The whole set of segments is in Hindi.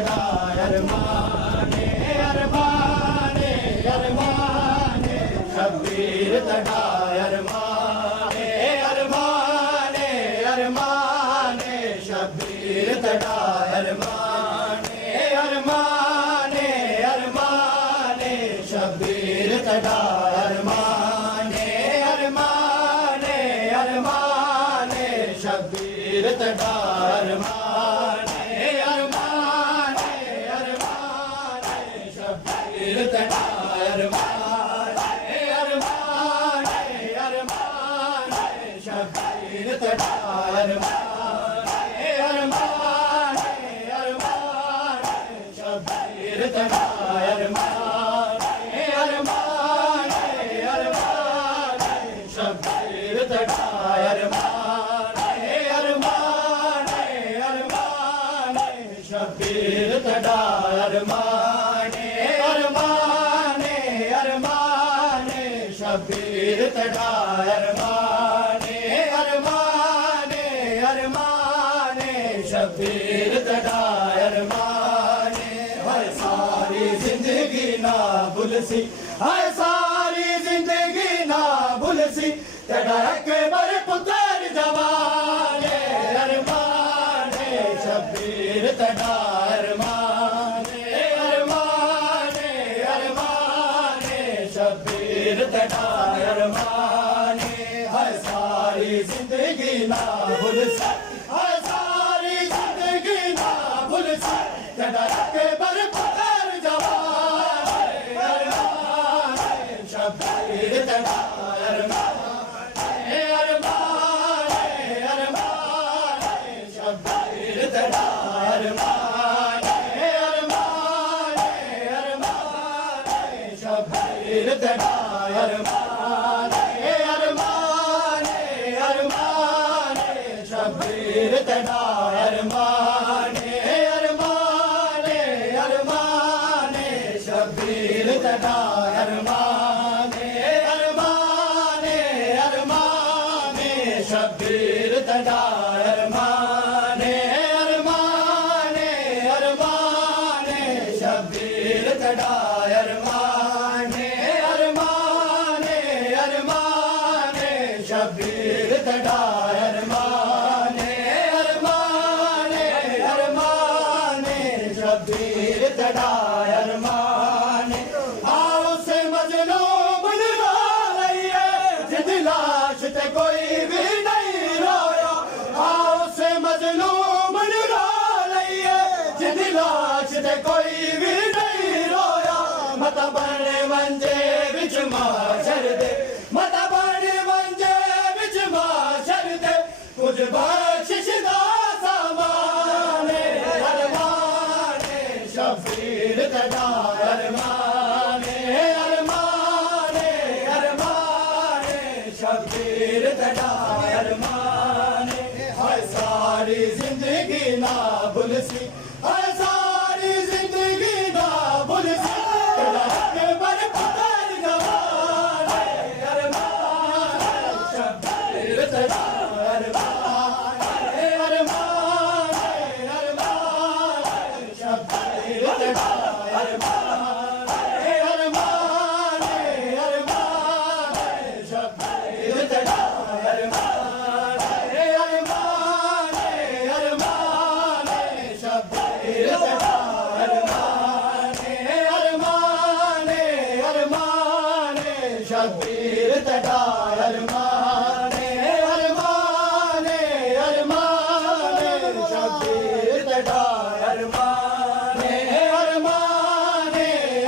तड़ा अरमाने अरमाने अरमाने शब्बीर तड़ा अरमाने अरमाने अरमाने शब्बीर तड़ा अरमाने अरमाने अरमाने शब्बीर तड़ा अरमाने अरमाने अरमाने शब्बीर तड़ा अरमाने अरमाने अरमाने शब्बीर तड़ा अरमाने अरमाने अरमाने शब्बीर तड़ा अरमाने अरमाने अरमाने शब्बीर तड़ा अरमाने अरमाने अरमाने शब्बीर तड़ा अरमाने अरमाने अरमाने शब्बीर तड़ा अरमाने अरमाने अरमाने शब्बीर तड़ा अरमाने अरमाने अरमाने शब्बीर तड़ा अरमाने हर सारी जिंदगी ना भूलसी हर सारी जिंदगी ना भूलसी तेरा अकबर पुत्र जवाने अरमाने शब्बीर तड़ा अरमाने अरमाने अरमाने शब्बीर तड़ा अरमाने हर सारी जिंदगी ना भूलसी हर सारी जिंदगी ना भूलसी तेरा अकबर पुत्र जवाने अरमाने शब्बीर तड़ा अरमाने अरमाने अरमाने शब्बीर तड़ा अरमाने अरमाने अरमाने शब्बीर तड़ा अरमाने अरमाने अरमाने शब्बीर तड़ा अरमाने अरमाने अरमाने शब्बीर तड़ा अरमाने अरमाने अरमाने शब्बीर तड़ा अरमाने अरमाने अरमाने शब्बीर तड़ा अरमाने अरमाने अरमाने शब्बीर तड़ा अरमाने अरमाने अरमाने शब्बीर तड़ा अरमाने आओ से मजलूम लुटा लइए जिंद लाश ते कोई भी नहीं रोया आओ से मजलूम लुटा लइए जिंद लाश ते कोई भी नहीं रोया मता बने वंजे विच माशर दे मता बने वंजे विच माशर दे कुछ बख्शिश दा सामाने अरमाने शब्बीर तड़ा अरमाने अरमाने अरमाने शब्बीर तड़ा अरमाने हर सारी जिंदगी ना भूलसी हर सारी जिंदगी ना भूलसी तेरा अकबर पुत्र जवाने अरमाने शब्बीर तड़ा अरमाने अरमाने अरमाने शब्बीर तड़ा अरमाने अरमाने अरमाने शब्बीर तड़ा अरमाने अरमाने अरमाने शब्बीर तड़ा अरमाने अरमाने अरमाने शब्बीर तड़ा अरमाने अरमाने अरमाने शब्बीर तड़ा अरमाने अरमाने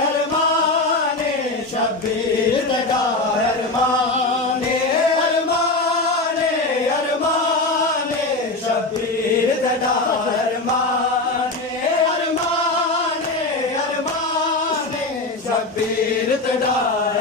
अरमाने शब्बीर तड़ा अरमाने अरमाने अरमाने शब्बीर तड़ा अरमाने अरमाने अरमाने शब्बीर तड़ा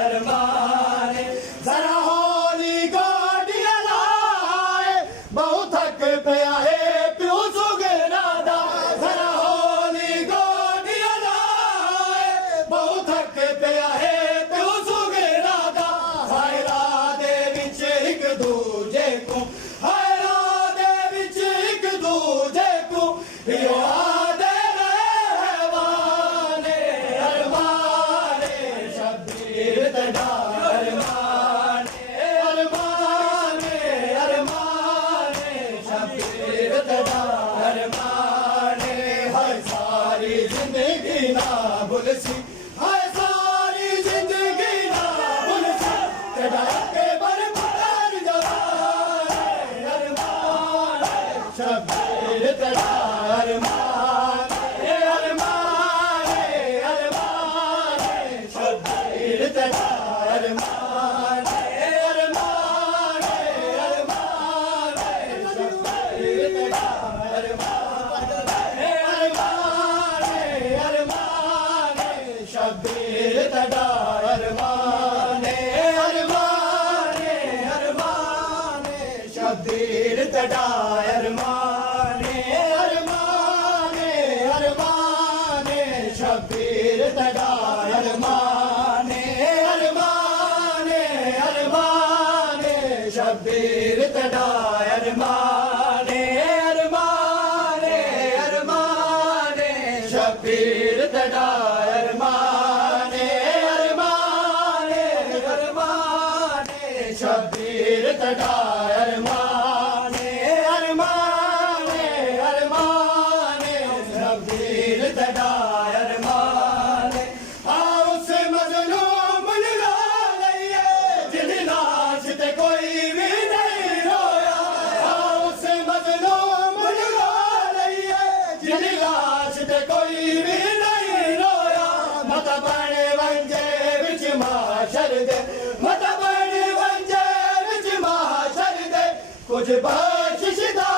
अरमाने जरा होली गोडियां लाए बहुत थक पिया है प्यो सुगना दा जरा होली गोडियां लाए बहुत थक पिया है प्यो सुगना दा हायरा दे विच एक दूजे को हायरा दे विच एक दूजे को यो आदे रहे शबीर तेरा अरमान है अरमान है अरमान है शबीर तेरा अरमान है अरमान है अरमान है शबीर तेरा अरमान है अरमान है अरमान है शबीर तेरा अरमान है अरमान है अरमान है शबीर तेरा अरमान है अरमान है अरमान है शबीर तेरा अरमान है अरमान है अरमान है शबीर तेरा अरमान है अरमान है अरमान है शबीर तेरा अरमान है अरमान है अरमान है शबीर तेरा अरमान है अरमान है अरमान है शबीर तेरा अरमान है आओ से मजलूम लगा लइए जिहदी लाश ते कोई भी नहीं रोया आओ से मजलूम लगा लइए जिहदी लाश ते कोई भी नहीं रोया मत बने वंजे विच माशर दे मत बने वंजे विच माशर दे कुछ बख्शिश दा